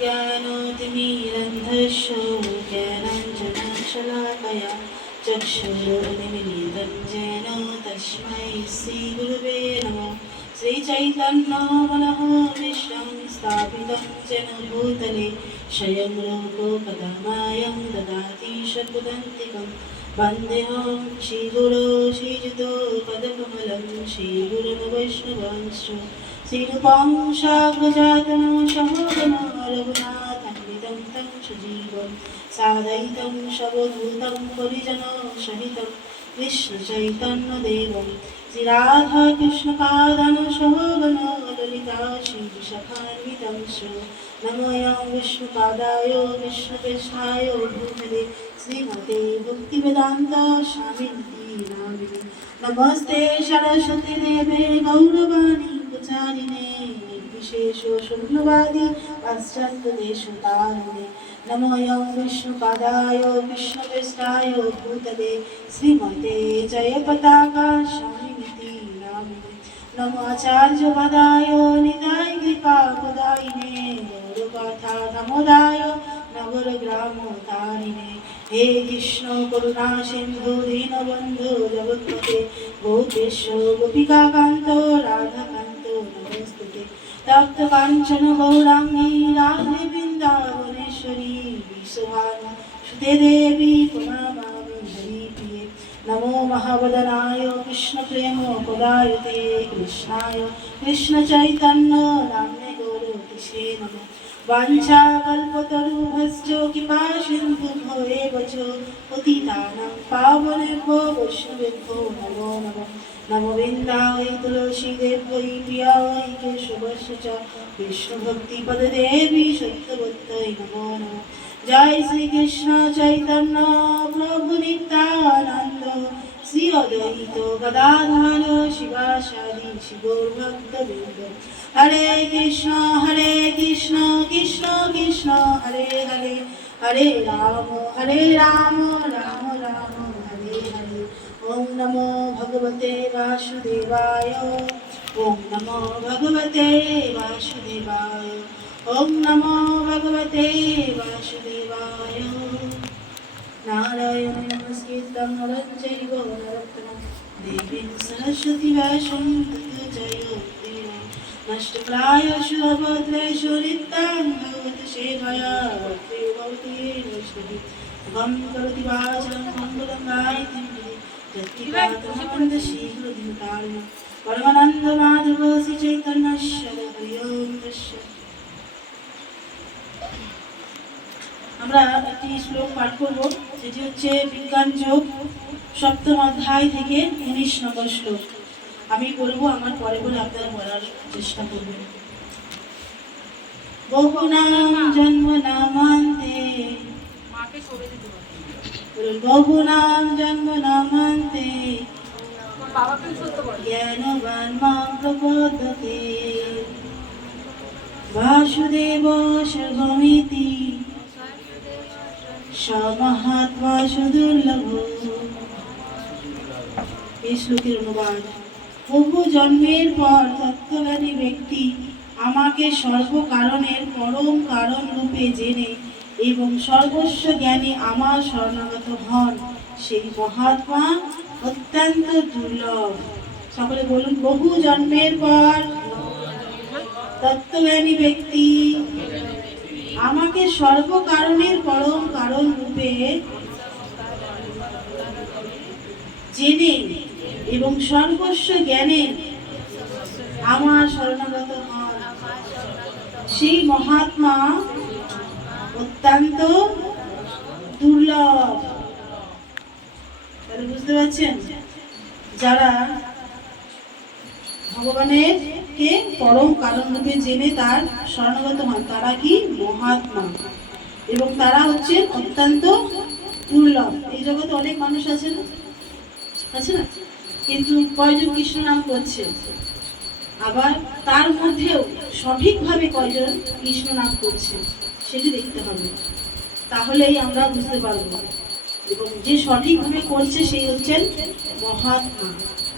ज्ञानोतिमीरन्धस्यो ज्ञानाञ्जनशलाकया चक्षुरुन्मिलितं येन तस्मै श्रीगुरुवे नमः श्रीचैतन्यमनः विष्णं स्थापितं जेन भूतले स्वयं रूपो कदमायं ददाति शकुदन्तिकं वन्देऽहं श्रीगुरो श्रीयुतो पदकमलं श्रीगुरुवैष्णवंश्च श्रीरूपां शाग्रजातं शमोदन रघुनाथन्वितं तं सजीवं सादयितं शवधूतं परिजनसहितं कृष्णचैतन्यदेवं श्रीराधाकृष्णपादन सहगन ललिता श्रीविशाखान्वितं स नमोऽयं विष्णुपादाय विष्णुकृष्णाय भूतले श्रीमते भक्तिवेदान्त स्वामिनिति नामिने नमस्ते চারিণে নির্বিশেষ শূন্যবাদী পাশ্চাত্য দেশ তারিণে নময়ং বিষ্ণুপাদায় বিশ্ববেষ্টায় ভূতলে শ্রীমতে জয় পতাকা স্বামিনীতি নামিনী নম আচার্যপদায় নিদায় কৃপাপদায়িনে গৌরকথা নমোদায় নগর গ্রাম তারিণে হে কৃষ্ণ করুণা সিন্ধু দীনবন্ধু জগৎপতে গোপেশ গোপিকাকান্ত রাধা তপ্ত কাঞ্চন গৌরাঙ্গী রাধে বৃন্দাবনেশ্বরী, বিশ্বভানু সুতে দেবী প্রণমামি হরিপ্রিয়ে। নমো মহাবদনায় কৃষ্ণ প্রেম পদায়তে কৃষ্ণায়। কৃষ্ণ চৈতন্য নামে গৌরতিষে নমঃ। वाञ्छाकल्पतरुभश्च कृपा सिन्धुभ्यो एव च पतितानां पावनेभ्यो वैष्णवेभ्यो नमो नमः नमो वृन्दावै तुलसीदेव्यै प्रियायै केशवस्य च विष्णुभक्तिपददेवी सत्यवत्यै नमो नमः जय श्रीकृष्ण चैतन्य प्रभु नित्यानन्द শ্রী অদ্বৈত গদাধর শিবাসাদি শিবভক্তবৃন্দ হরে কৃষ্ণ হরে কৃষ্ণ কৃষ্ণ কৃষ্ণ, হরে হরে। হরে রাম হরে রাম রাম রাম, হরে হরে। ওম নমো ভগবতে বাসুদেবায়। ওম নমো ভগবতে বাসুদেবায়। ওম নমো ভগবতে বাসুদেবায়। নারায়ণ নমস্কৃতং নরং চৈব নরোত্তমং দেবীং সরস্বতী ব্যাসং ততো আমরা একটি শ্লোক পাঠ করব, সেটি হচ্ছে বিজ্ঞান যোগ, সপ্তম অধ্যায় থেকে উনিশ নম্বর শ্লোক। আমি বলব আমার পরে বলে আপনারা বলার চেষ্টা করবেন। বহুনাম জন্ম নামান্তে। বলুন, বহুনাম জন্ম নামান্তে। জ্ঞানবান মাম প্রবোধতে বাসুদেব সর্বমিতি। সমহাত্মা সুদুর্লভ। এই শ্লোকের অনুবাদ। বহু জন্মের পর তত্ত্বজ্ঞানী ব্যক্তি আমাকে সর্বকারণের পরম কারণ রূপে জেনে এবং সর্বস্ব জ্ঞানে আমার শরণাগত হন। সেই মহাত্মা অত্যন্ত দুর্লভ। সকলে বলুন, বহু জন্মের পর তত্ত্বজ্ঞানী ব্যক্তি আমাকে সর্বকারণের পরম কারণ রূপে জেনে এবং সর্বস্ব জ্ঞানে আমার শরণাগত হন। সেই মহাত্মা অত্যন্ত দুর্লভ। তাহলে বুঝতে পারছেন? যারা ভগবানের কে পরম কারণ রূপে জেনে তার শরণাগত হন, তারা কি মহাত্মা? এবং তারা হচ্ছে অত্যন্ত দুর্লভ। এই জগতে অনেক মানুষ আছে না আছে না? কিন্তু কয়জন কৃষ্ণ নাম করছে? আবার তার মধ্যেও সঠিকভাবে কয়জন কৃষ্ণ নাম করছে, সেটি দেখতে হবে। তাহলেই আমরা বুঝতে পারব। এবং যে সঠিকভাবে করছে সেই হচ্ছেন মহাত্মা।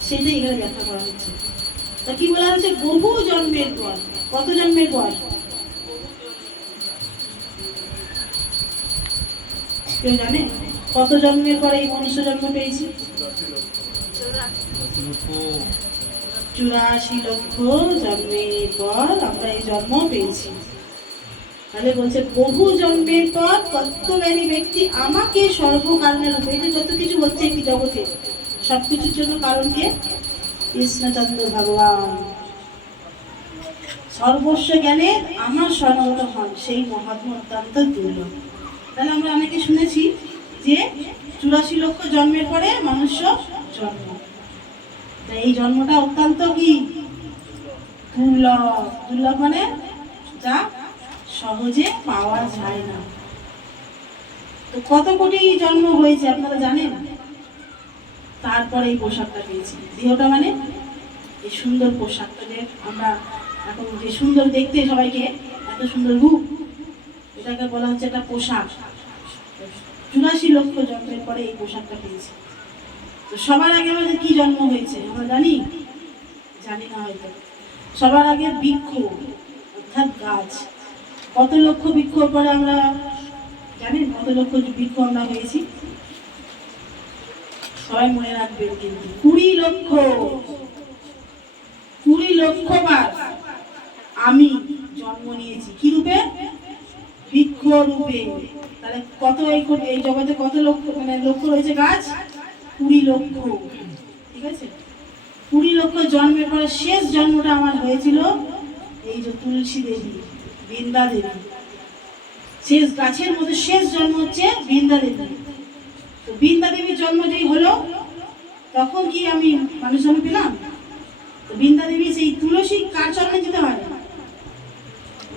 সেটাই এখানে ব্যাখ্যা করা হচ্ছে। তা কি বলা হচ্ছে? বহু জন্মের পর। কত জন্মের পর? কেউ জানে? কত জন্মের পর এই মনুষ্য জন্ম পেয়েছে? চুরাশি লক্ষ জন্মের পর আমরা এই জন্ম পেয়েছি। তাহলে বলছে, বহু জন্মের পর তত্ত্বজ্ঞানী ব্যক্তি আমাকে সর্বকারণের যত কিছু হচ্ছে এই জগতে, সবকিছুর জন্য কারণ কে? কৃষ্ণচন্দ্র ভগবান। সর্বস্ব জ্ঞানে আমার স্বর্ণগত হন সেই মহাত্মা অত্যন্ত দুর্লভ। তাহলে আমরা অনেকে শুনেছি যে চুরাশি লক্ষ জন্মের পরে মনুষ্য জন্ম। এই জন্মটা অত্যন্ত কি? দুর্লভ। দুর্লভ মানে যা সহজে পাওয়া যায় না। তো কত কোটি জন্ম হয়েছে আপনারা জানেন? তারপরে এই পোশাকটা পেয়েছি। দেহটা মানে এই সুন্দর পোশাকটা যে আমরা এখন যে সুন্দর দেখতে সবাইকে, এত সুন্দর রূপ, এটাকে বলা হচ্ছে একটা পোশাক। চুরাশি লক্ষ জন্মের পরে এই পোশাকটা পেয়েছি। তো সবার আগে আমাদের কি জন্ম হয়েছে? আমরা জানি? জানি না হয়তো। সবার আগে বৃক্ষ, অর্থাৎ গাছ। কত লক্ষ বৃক্ষ পরে আমরা জানেন কত লক্ষ বৃক্ষ আমরা হয়েছি? সবাই মনে রাখবেন কিন্তু কুড়ি লক্ষ। কুড়ি লক্ষ বার আমি জন্ম নিয়েছি। কি রূপে? বৃক্ষ রূপে। তাহলে কত এই এই জগতে কত লক্ষ মানে লক্ষ রয়েছে গাছ? কুড়ি লক্ষ। ঠিক আছে? কুড়ি লক্ষ জন্মের পরে শেষ জন্মটা আমার হয়েছিল এই যে তুলসী দেবী, বৃন্দা দেবী। শেষ, গাছের মধ্যে শেষ জন্ম হচ্ছে বৃন্দা দেবী। তো বৃন্দা দেবীর জন্ম যেই হলো, তখন কি আমি মানুষ জন্ম পেলাম? তো বৃন্দা দেবী সেই তুলসী কার চরণে যেতে হয়?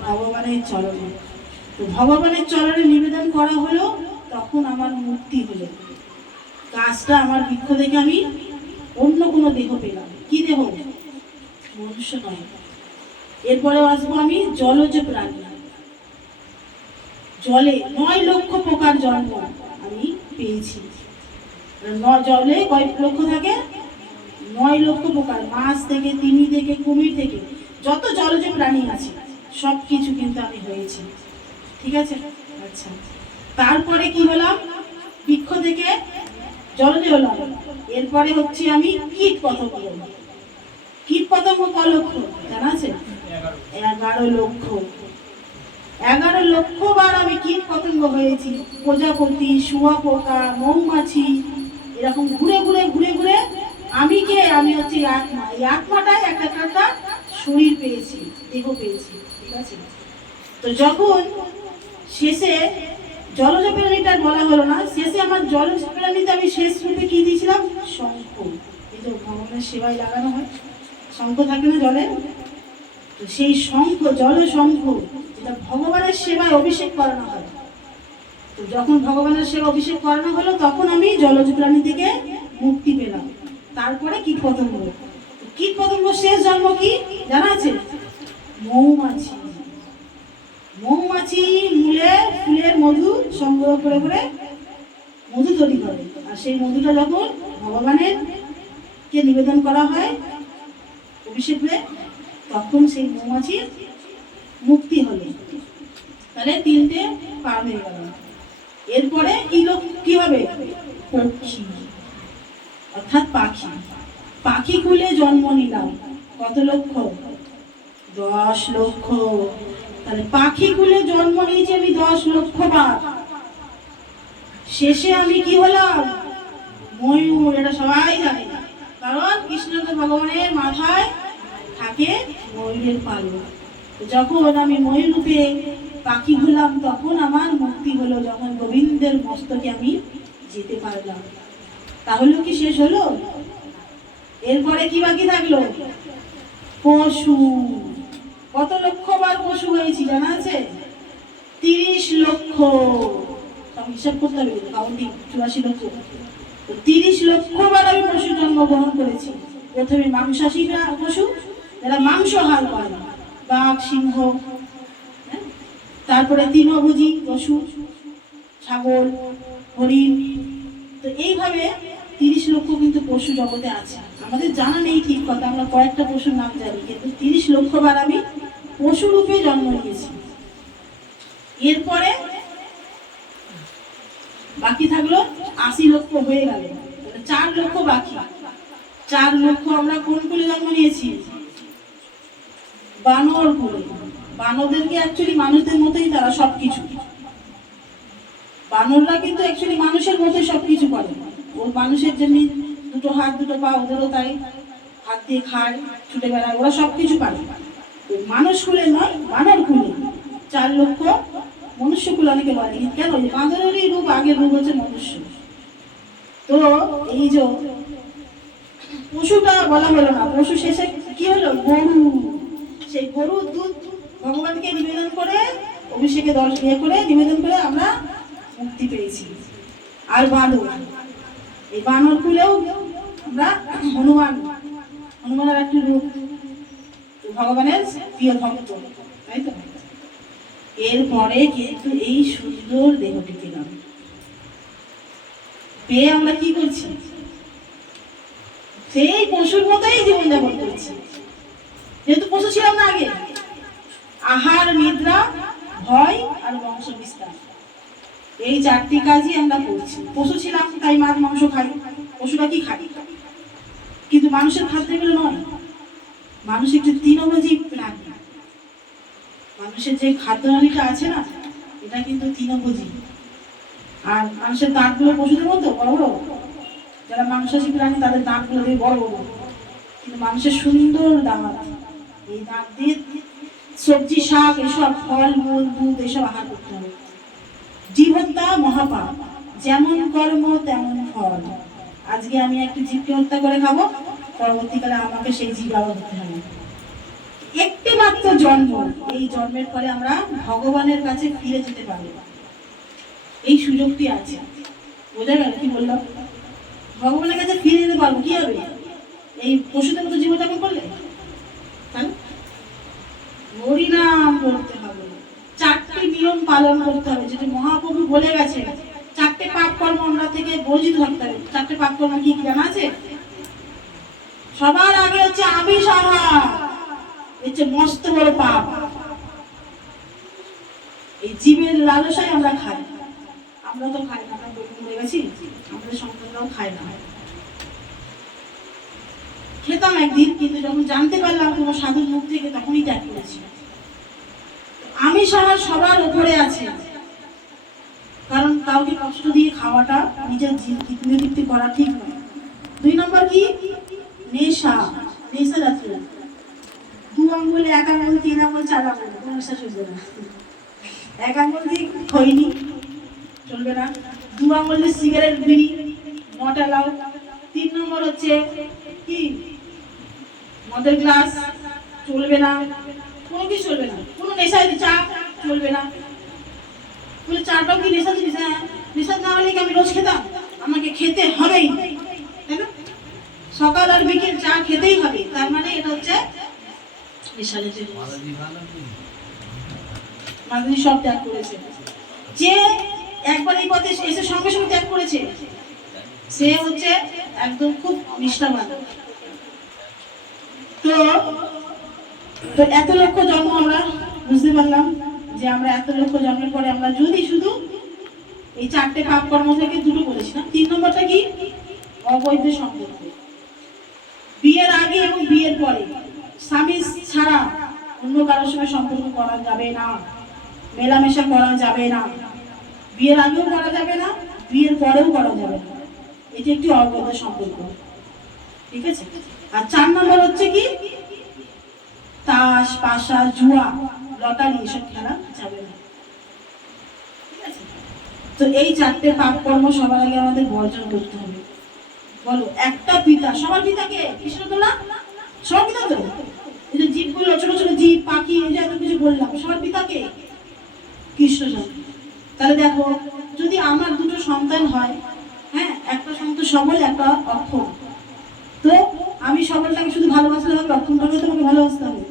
ভগবানের চরণে। তো ভগবানের চরণে নিবেদন করা হলো, তখন আমার মুক্তি হলো। গাছটা আমার বৃক্ষ দেখে আমি অন্য কোনো দেহ পেলাম। কি দেহ? মনুষ্য নয়। এরপরে আসব আমি জলজ প্রাণী। জলে নয় লক্ষ প্রকার জন্ম আমি পেয়েছি। জলে কয় লক্ষ থাকে, নয় লক্ষ প্রকার মাছ থেকে, তিমি থেকে, কুমির থেকে, যত জলজ প্রাণী আছে সব কিছু কিন্তু আমি হয়েছি। ঠিক আছে? আচ্ছা। তারপরে কি হলাম? বৃক্ষ থেকে জলজে হলাম এরপরে হচ্ছে আমি কীট পতঙ্গ কীট পতঙ্গ ক লক্ষ? জানা আছে? এগারো লক্ষ। এগারো লক্ষ বার আমি কীট পতঙ্গ হয়েছি। প্রজাপতি, শুয়াপোকা, মৌমাছি, এরকম ঘুরে ঘুরে ঘুরে ঘুরে আমি কে? আমি হচ্ছে আত্মা। এই আত্মাটাই একটা একটা শরীর পেয়েছি, দেহ পেয়েছি। ঠিক আছে? তো যখন শেষে জলজ প্রাণীটা বলা হলো না। শেষে আমার জলজ প্রাণীতে আমি শেষ রূপে কি দিয়েছিলাম? শঙ্খ। এই তো ভগবানের সেবায় লাগানো হয়। শঙ্খ থাকে না জলে? তো সেই শঙ্খ, জল শঙ্খ, যেটা ভগবানের সেবায় অভিষেক করানো হয়। তো যখন ভগবানের সেবা অভিষেক করানো হলো, তখন আমি জলজ প্রাণী থেকে মুক্তি পেলাম। তারপরে কীট পতঙ্গ? কীট পতঙ্গ? শেষ জন্ম কি? জানা আছে? মৌমাছি। মৌমাছি, মূলে, ফুলের মধু সংগ্রহ করে করে মধু তৈরি করে। আর সেই মধুটা যখন ভগবানের কে নিবেদন করা হয় অভিষেক তখন সেই মৌমাছির মুক্তি হলে। তাহলে তিনটে পার হয়ে গেল। এরপরে কি লোক, কি হবে? পক্ষী। অর্থাৎ পাখি। পাখি কুলে জন্ম নিলাম। কত লক্ষ? দশ লক্ষ। তাহলে পাখি কুলে জন্ম নিয়েছি আমি দশ লক্ষ বার। শেষে আমি কি হলাম? ময়ূর, এটা সবাই জানে। কারণ কৃষ্ণকে ভগবানের মাথায় থাকে ময়ূরের পালক যখন আমি ময়ূর রূপে পাখি হলাম, তখন আমার মুক্তি হলো যখন গোবিন্দের মস্তকে আমি যেতে পারলাম। তাহলে কি শেষ হলো? এরপরে কি বাকি থাকল? পশু। কত লক্ষ বার পশু হয়েছি, জানা আছে? তিরিশ লক্ষ। সব হিসাব করতে হবে কাউন্টিং চুরাশি লক্ষ। তো তিরিশ লক্ষ বার আমি পশু জন্মগ্রহণ করেছি। প্রথমে মাংসাশী পশু, যারা মাংস হার করে বাঘ, সিংহ হ্যাঁ? তারপরে তৃণভোজী পশু, ছাগল, হরিণ। তো এইভাবে তিরিশ লক্ষ কিন্তু পশু জগতে আছে। আমাদের জানা নেই ঠিক কথা, আমরা কয়েকটা পশুর নাম জানি, কিন্তু তিরিশ লক্ষ বার আমি পশু রূপে জন্ম নিয়েছি। এরপরে বাকি থাকল আশি লক্ষ হয়ে গেল চার লক্ষ বাকি। চার লক্ষ আমরা কোন কুলে জন্ম নিয়েছি? বানর কুলে। বানরদেরকে অ্যাকচুয়ালি মানুষদের মতোই তারা সবকিছু। বানররা কিন্তু অ্যাকচুয়ালি মানুষের মতোই সবকিছু করে। মানুষের যেমনি দুটো হাত, দুটো পা ওদেরও তাই। হাত দিয়ে খায়, ছুটে বেড়ায়, ওরা সব কিছু পারে মানুষ কুলে নয়, বানর কুলে। চার লক্ষ মনুষ্য কুলে অনেকে বলে কেন? বাঁদরেরই রূপ আগের রূপ হচ্ছে মনুষ্য। তো এই যে পশুটা বলা হলো না, পশু শেষে কি হলো? গরু। সেই গরুর দুধ ভগবানকে নিবেদন করে, অভিষেকে দশ ইয়ে করে, নিবেদন করে আমরা মুক্তি পেয়েছি। আর বানর এই বানর কুলেও আমরা হনুমান, হনুমানের একটি রূপ। ভগবানের প্রিয় ভক্ত, তাই তো? এরপরে কিন্তু এই সুন্দর দেহটি পেলাম পেয়ে আমরা কি করছি? সেই পশুর মতোই জীবনযাপন করছি। যেহেতু পশু ছিলাম না আগে। আহার, নিদ্রা, ভয় আর বংশ বিস্তার। এই চারটি কাজই আমরা করছি। পশু ছিলাম, তাই মাছ, মাংস খাই। পশুরা কি খাই কিন্তু মানুষের খাদ্য এগুলো নয়। মানুষ একটি তৃণভোজী প্রাণী। মানুষের যে খাদ্যনালীটা আছে না, এটা কিন্তু তৃণভোজী আর মানুষের দাঁতগুলো পশুদের মতো, বড় বড়। যারা মাংসাশী প্রাণী, তাদের দাঁতগুলো দিয়ে বড় বড়। কিন্তু মানুষের সুন্দর দাঁত, এই দাঁত দিয়ে সবজি, শাক, এসব ফল, মূল, দুধ, এসব আহার করতে হবে। জীবনটা মহাপাপ। যেমন কর্ম, তেমন ফল। আজকে আমি একটি জীবকে হত্যা করে খাব, পরবর্তীকালে আমাকে সেই জীব আবার হতে হবে। একটি মাত্র জন্ম, এই জন্মের পরে আমরা ভগবানের কাছে ফিরে যেতে পারব। এই সুযোগটি আছে। বোঝা গেল কি বললাম ভগবানের কাছে ফিরে যেতে পারব, কি হবে? এই পশুদের মতো জীবনযাপন করলে? হরিনাম চারটি নিয়ম পালন করতে হবে। যেটা মহাপ্রভু বলে গেছে চারটে পাপ কর্ম আমরা থেকে বর্জিত থাকতে হবে। চারটে পাপ কর্ম কি জানা আছে? সবার আগে হচ্ছে আমিষ আহার হচ্ছে মস্ত বড় পাপ। এই জীবের লালসায় আমরা খাই। আমরা তো খাই না বলে গেছি। আমাদের সন্তানরাও খায় না। খেতাম একদিন, কিন্তু যখন জানতে পারলাম কোনো সাধুর মুখ থেকে, তখনই ত্যাগ করেছি। আমি সারা সবার উপরে আছে। কারণ কাউকে কষ্ট দিয়ে খাওয়াটা নিজের তৃপ্তি করা ঠিক নয়। দুই নম্বর কি? নেশা। নেশা জাতীয়। দু আঙ্গুল, এক আঙ্গুল, তিন আঙ্গুল, চার আঙ্গুল। কোনো নেশা চলবে না। এক আঙ্গুল দিয়ে খৈনি চলবে না। দু আঙ্গুল দিয়ে সিগারেট বিড়ি মটা লাউ। তিন নম্বর হচ্ছে কি? মদের গ্লাস। চলবে না। কোনো কিছু চলবে না। কোনো নেশা চা চলবে না। বলে চাটাও কি নেশা জিনিস হ্যাঁ? নেশা না হলে কি আমি রোজ খেতাম? আমাকে খেতে হবেই। তাই না? সকাল আর বিকেল চা খেতেই হবে। তার মানে এটা হচ্ছে নেশা জিনিস। মাদুরি সব ত্যাগ করেছে। যে একবার এই পথে এসে সঙ্গে সঙ্গে ত্যাগ করেছে সে হচ্ছে একদম খুব নিষ্ঠাবান। তো তো এত লক্ষ জন্ম আমরা পারলাম যে আমরা এত লক্ষ জন্মের পরে আমরা যদি শুধু এই চারটে পাপ কর্ম থেকে দুটো বলেছিলাম তিন নম্বরটা কি? অবৈধ সম্পর্ক বিয়ের আগে এবং বিয়ের পরে স্বামী ছাড়া অন্য কারোর সঙ্গে সম্পর্ক করা যাবে না, মেলামেশা করা যাবে না। বিয়ের আগেও করা যাবে না, বিয়ের পরেও করা যাবে না। এটি একটি অবৈধ সম্পর্ক। ঠিক আছে? আর চার নম্বর হচ্ছে কি? তাস, পাশা, জুয়া। লটারি এসব খেলা যাবে না। ঠিক আছে? তো এই চারটে পাপ কর্ম সবার আগে আমাদের বর্জন করতে হবে। বলো, একটা পিতা, সবার পিতাকে কৃষ্ণ তো না সবার পিতা তো এই যে জীবগুলো, ছোট ছোট জীব, পাখি, এই যে এত কিছু বললাম, সবার পিতাকে কৃষ্ণ তাহলে দেখো, যদি আমার দুটো সন্তান হয় হ্যাঁ একটা সন্তান সবল, একটা অক্ষম। তো আমি সবলটাকে শুধু ভালোবাসলে হবে অক্ষমটাকে তোমাকে ভালোবাসতে হবে।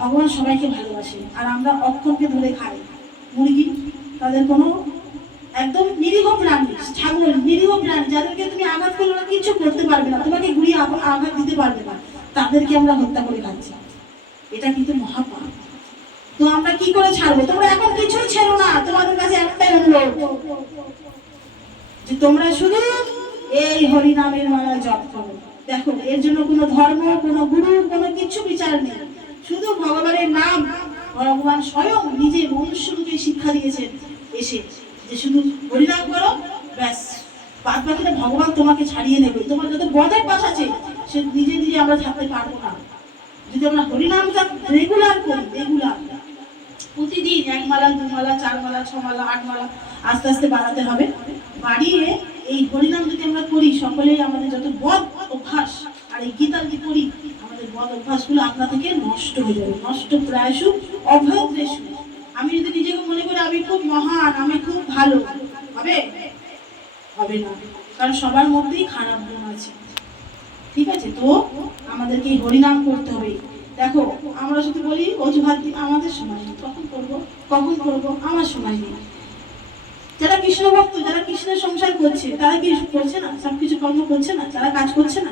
ভগবান সবাইকে ভালোবাসে, আর আমরা অক্ষমকে ধরে খাই। মুরগি, তাদের কোনো একদম নিরীহ প্রাণী, ছাগল, নিরীহ প্রাণী, যাদেরকে তুমি আঘাত করলে ওরা কিছু করতে পারবে না, তোমাকে ঘুরিয়ে আঘাত দিতে পারবে না, তাদেরকে আমরা হত্যা করে খাচ্ছি। এটা কিন্তু মহাপাপ। তো আমরা কি করে ছাড়বো? তোমরা এখন কিছুই ছেড়ো না, তোমাদের কাছে একটাই অনুরোধ যে তোমরা শুধু এই হরিনামের মালা জপ করো। দেখো, এর জন্য কোনো ধর্ম, কোনো গুরু, কোনো কিছু বিচার নেই। শুধু ভগবানের নাম, ভগবান স্বয়ং নিজে মনুষ্যরূপে শিক্ষা দিয়েছেন এসে যে শুধু হরিনাম করো, ব্যাস। বাদ বাকিটা ভগবান তোমাকে ছাড়িয়ে নেবে। তোমার যত বদের পাশ আছে, সে নিজে নিজে আমরা থাকতে পারব না। যদি আমরা হরিনামটা রেগুলার করি রেগুলার প্রতিদিন এক মালা, দু মালা, চার মালা, ছ মালা, আট মালা আস্তে আস্তে বাড়াতে হবে। বাড়িয়ে এই হরিনাম যদি আমরা করি, সকলেই আমাদের যত বদ অভ্যাস, আর এই গীতা যদি করি আমাদের বদ অভ্যাসগুলো আপনা থেকে নষ্ট হয়ে যাবে, নষ্ট প্রায়শ অভ্যাস আমি যদি নিজেকে মনে করি আমি খুব মহান, আমি খুব ভালো, হবে? হবে না। কারণ সবার মধ্যেই খারাপ গুণ আছে। ঠিক আছে? তো আমাদেরকে হরিনাম করতে হবে। দেখো, আমরা শুধু বলি, অজুহাত আমাদের সময় নেই। কখন করব? কখন করব? আমার সময় নেই। যারা কৃষ্ণ ভক্ত, যারা কৃষ্ণের সংসার করছে, তারা কি করছে না? সব কিছু কর্ম করছে না? যারা কাজ করছে না?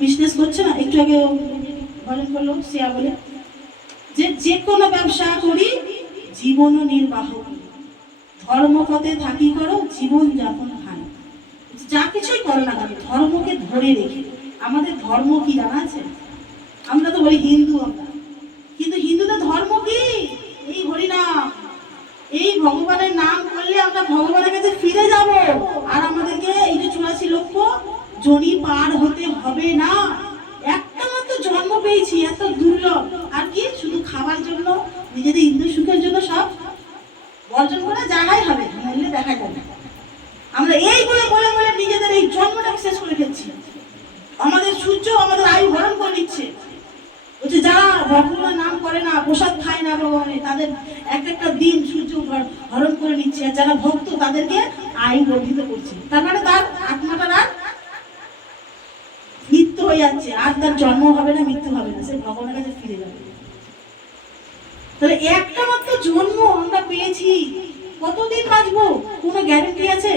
বিজনেস করছে না? একটু আগে ভজন করল শ্রেয়া বলে। কোনো ব্যবসা করি জীবন নির্বাহ করি। ধর্মপথে থাকি করো, জীবন যাপন হয়। যা কিছুই করো না কেন, ধর্মকে ধরে রেখে। আমাদের ধর্ম কি জানা আছে? আমরা তো বলি হিন্দু আমরা। কিন্তু হিন্দুদের ধর্ম কি? এই হরিনাম। এই ভগবানের নাম করলে আমরা ভগবানের কাছে ফিরে যাব। আর আমাদেরকে এই যে চুরাশি লক্ষ জনি পার হতে হবে না। একটা জন্ম পেয়েছি, এত দুর্লভ। আর কি? শুধু খাবার জন্য, নিজেদের ইন্দ্র সুখের জন্য সব বর্জন করে জায়গায় হবে মরলে দেখা যাবে। আমরা এইগুলো বলে বলে বলে নিজেদের এই জন্মটাকে শেষ করে ফেলছি। আমাদের সূর্য আমাদের আয়ু হরণ করে নিচ্ছে। বলছে যারা ভগবানের নাম করে না, প্রসাদ খায় না ভগবানের তাদের এক একটা দিন সূর্য হর- হরণ করে নিচ্ছে। আর যারা ভক্ত, তাদেরকে আয়ু বর্ধিত করছে। তার মানে তার মৃত্যু হয়ে যাচ্ছে। আর তার জন্ম হবে না, মৃত্যু হবে না, সে ভগবানের কাছে ফিরে যাবে। তাহলে একটা মাত্র জন্ম আমরা পেয়েছি। কতদিন বাঁচবো? কোনো গ্যারেন্টি আছে?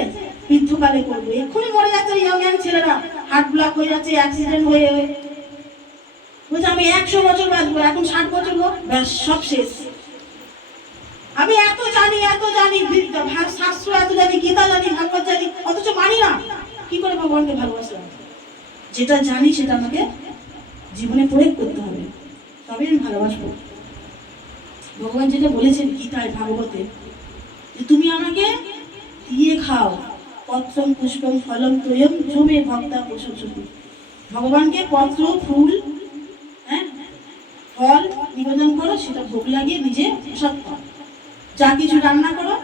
বৃদ্ধকালে করব। এক্ষুনি মরে যাচ্ছে ইয়াং ইয়াং ছেলেরা। হার্ট ব্লক হয়ে যাচ্ছে অ্যাক্সিডেন্ট হয়ে হয়ে বলছে, আমি একশো বছর বাঁচবো, এখন ষাট বছর হোক ব্যাস, সব শেষ। আমি এত জানি এত জানি শাস্ত্র এত জানি, গীতা জানি, ভাগবত জানি, অথচ মানি না। কি করে ভগবানকে ভালোবাসলাম? যেটা জানি সেটা আমাকে জীবনে প্রয়োগ করতে হবে। তবে আমি ভালোবাসবো। ভগবান যেটা বলেছেন গীতায় ভাগবতে, যে তুমি আমাকে দিয়ে খাও, পত্রম পুষ্পম ফলম তৈয়ম জমে ভক্তা প্রশংসতি। ভগবানকে পত্র, ফুল হ্যাঁ ফল নিবেদন করো, সেটা ভোগ লাগিয়ে নিজে প্রসাদ খাও যা কিছু রান্না করো,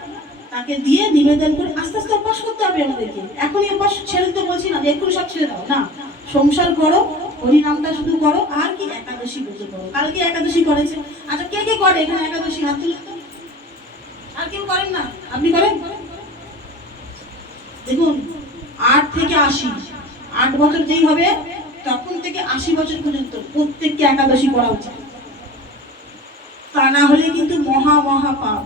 তাকে দিয়ে নিবেদন করে আস্তে আস্তে অভ্যাস করতে হবে আমাদেরকে। এখনই অভ্যাস ছেড়ে তো বলছি না যে এক্ষুনি সব ছেড়ে দাও, না। সংসার করো হরিনামটা শুধু করো, আর কি একাদশী পুজো করো। কালকে একাদশী করেছে। আচ্ছা কে কে করে এখানে একাদশী? হাত। আর কেউ করেন না? আপনি করেন? দেখুন, আট থেকে আশি, আট বছর যেই হবে, তখন থেকে আশি বছর পর্যন্ত প্রত্যেককে একাদশী করা উচিত। তা না হলে কিন্তু মহা মহা পাপ।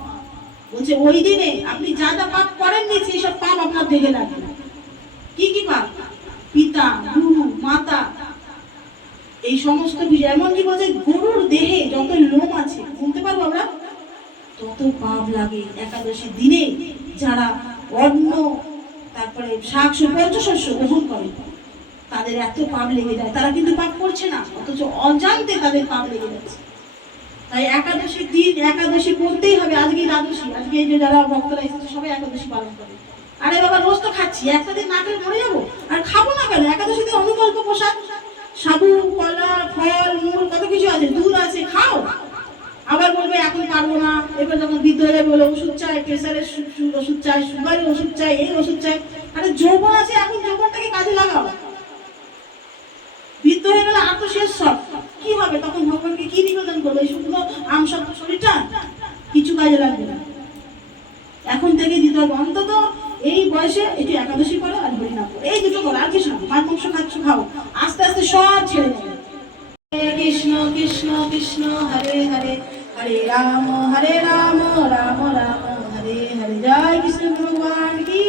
বলছে, ওই দিনে আপনি যা যা পাপ করেননি সেই সব পাপ আপনার দেখে লাগে। কি কি পাপ? পিতা, গুরু মাতা। এই সমস্ত বিষয় এমনকি বলছে গরুর দেহে যত লোম আছে শুনতে পারব আমরা? তত পাপ লাগে একাদশী দিনে যারা অন্ন, তারপরে শাক পঞ্চশস্য গ্রহণ করে, তাদের এত পাপ লেগে যায়। তারা কিন্তু পাপ করছে না, অথচ অজান্তে তাদের পাপ লেগে যাচ্ছে। তাই একাদশীর দিন, একাদশী করতেই হবে। আজকে দ্বাদশী, আজকে যে যারা ভক্তরা এসেছে, সবাই একাদশী পালন করে। আরে বাবা, রোজ তো খাচ্ছি, একটা দিন না খেলে মরে যাব? আর খাব না কেন? একাদশীতে অনুকল্প প্রসাদ, সাবু, কলা, ফল, মূল, কত কিছু আছে, দুধ আছে, খাও। আবার বলবে, এখন পারব না। এবার যখন বৃদ্ধ যাবে বলে, ওষুধ চাই প্রেসারের ওষুধ চাই সুগারের ওষুধ চাই, এই ওষুধ চাই। আরে যৌবন আছে, এখন যৌবনটাকে কাজে লাগাও। বৃদ্ধ হয়ে গেলে আর তো শেষ সব। কি হবে? তখন ভগবানকে কি নিবেদন করব? এই শুকনো আম শরীরটা? কিছু কাজে লাগবে না। এখন থেকে দিতে হবে অন্তত এই বয়সে একটু একাদশী করো আর হরিনাম করো। এই দুটো করো, আর কিছু না মাছ মাংস, খাচ্ছ, খাও। আস্তে আস্তে সব ছেড়ে হরে কৃষ্ণ কৃষ্ণ কৃষ্ণ, হরে হরে হরে রাম হরে রাম রাম রাম, হরে হরে। জয় কৃষ্ণ ভগবান কি?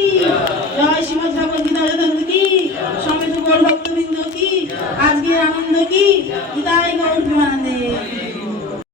জয় শ্রীমদ ভগবদ গীতা যথাযথ কি? সমেত গৌর ভক্তবৃন্দ কি? আজকের আনন্দ কি? গীতায় গৌর প্রেমানন্দে।